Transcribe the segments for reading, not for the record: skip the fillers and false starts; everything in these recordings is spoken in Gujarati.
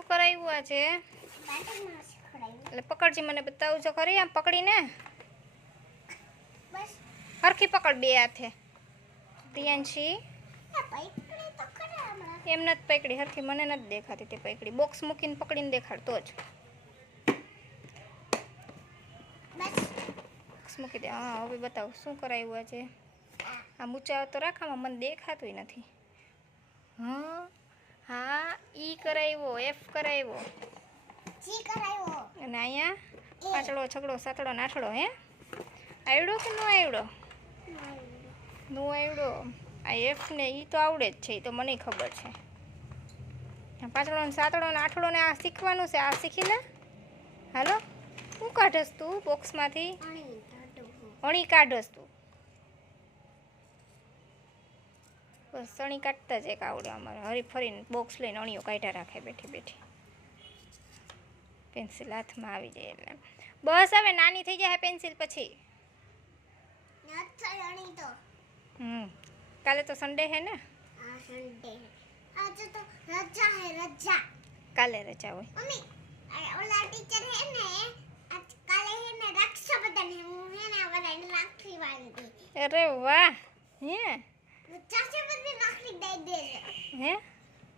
શું કરાવ્યું આજે? એટલે પકડજી, મને બતાવું છો ખરી. આમ પકડીને હરખી પકડ બે હાથે. પ્રિયાંશી એમ નથી પકડી હરખી, મને નથી દેખાતી તે પકડી. બોક્સ મૂકીને પકડીને દેખાડ તો જ. બોક્સ મૂકી દે. હા હવે બતાવો શું કરાવ્યું આજે. આ ઊંચા તો રાખવામાં મને દેખાતું નથી. હા હા, ઈ કરાવ્યો, એફ કરાવ્યો, જી કરાવ્યો, અને અહીંયા પાંચડો છગડો સાતડો નાઠડો. હે આવડો કે ન આવડો? નો આવડો. આ એફ ને ઈ તો આવડે જ છે, એ તો મને ખબર છે. પાંચડો ને સાતડો ને આઠડો ને આ શીખવાનું છે. આ શીખી લે. હાલો, શું કાઢસ તું બોક્સમાંથી? અણી કાઢસ તું. બસ અણી કાઢતા જ એક આવડે અમારે. હરી ફરીને બોક્સ લઈને અણીઓ કાઢ્યા રાખે બેઠી બેઠી. પેન્સિલ હાથમાં આવી જાય એટલે બસ. હવે નાની થઈ જાય પેન્સિલ પછી. કાલે તો સન્ડે હે ને? હા સન્ડે. આજે તો રજા હે, રજા. કાલે રજા હોય. મમ્મી ઓલા ટીચર હે ને આજ કાલે હે ને રક્ષાબંધન હે. હું હે ને બધાને રાખડી બાંધી. અરે વાહ. હે ચાચી બધી રાખડી દઈ દે. હે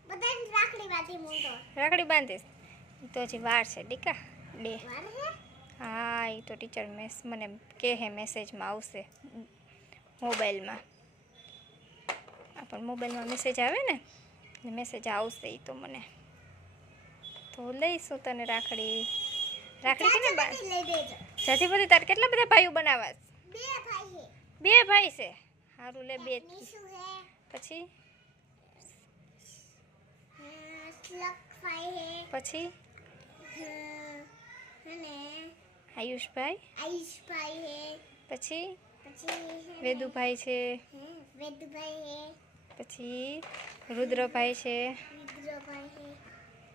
બધાને રાખડી બાંધી હું તો. રાખડી બાંધીશ? તો હજી વાર છે ડીકા. ડે. વાર હે? હા, એ તો ટીચર મને કહે હે મેસેજમાં આવશે મોબાઈલમાં. પણ મોબાઈલમાં મેસેજ આવે ને, મેસેજ આવશે એ તો મને. તો લઈશું તને રાખડી. રાખડી કેને બાંધ લઈ દેજો. જાજી બધી. તારે કેટલા બધા ભાઈઓ બનાવાસ? બે ભાઈ હે. બે ભાઈ છે? સારું લે બે. નીશુ હે. પછી સ્લક ભાઈ હે. પછી અને આયુષભાઈ. આયુષભાઈ હે. પછી પછી વેદુભાઈ છે. વેદુભાઈ હે. પછી રુદ્રભાઈ છે. રુદ્રભાઈ હે.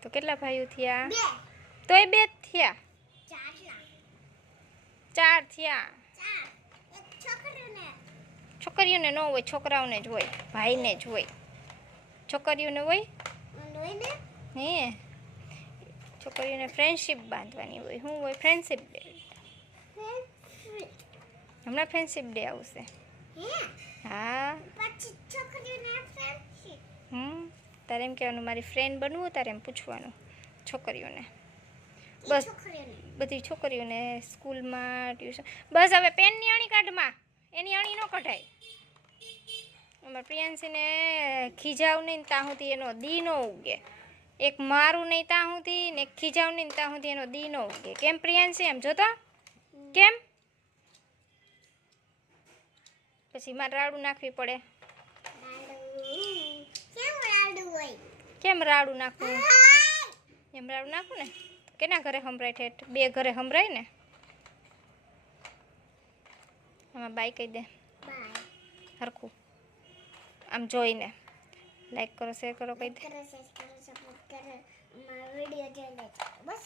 તો કેટલા ભાઈઓ થયા? બે. તોય બે જ થયા. ચાર થયા. એક છોકરીને. છોકરીઓને ન હોય, છોકરાઓને જ હોય. ભાઈને જ હોય. છોકરીઓને હોય હે. છોકરીઓને ફ્રેન્ડશીપ બાંધવાની હોય. શું હોય? Friendship day. હમણાં ફ્રેન્ડશીપ ડે આવશે. હા. પછી છોકરીઓને ફ્રેન્ડશીપ. તારે એમ કહેવાનું મારી ફ્રેન્ડ બનવું. તારે એમ પૂછવાનું છોકરીઓને. બસ બધી છોકરીઓને સ્કૂલમાં ટ્યુશન. બસ હવે પેનની અણી કાઢમાં. એની અણી ન કઢાય. અમારે પ્રિયાંશીને ખીજાવ નહીં ત્યાં સુધી એનો દી ન ઉગે. એક મારું નહીં ત્યાં સુધી ને એક ખીજાવ નહીં ત્યાં સુધી એનો દી ન ઉગે. કેમ પ્રિયાંશી? એમ જોતો કેમ? પછી મારે રાડું નાખવી પડે. કેમ રાડું નાખવું? એમ રાડું નાખું ને. કેના ઘરે સંભળાય ઠેઠ? બે ઘરે સંભળાય ને. આમાં બાય કહી દે હરખું. આમ જોઈને લાઈક કરો, શેર કરો, કહી દે. સપોર્ટ કરો, વિડિયો જોઈ લેજો બસ.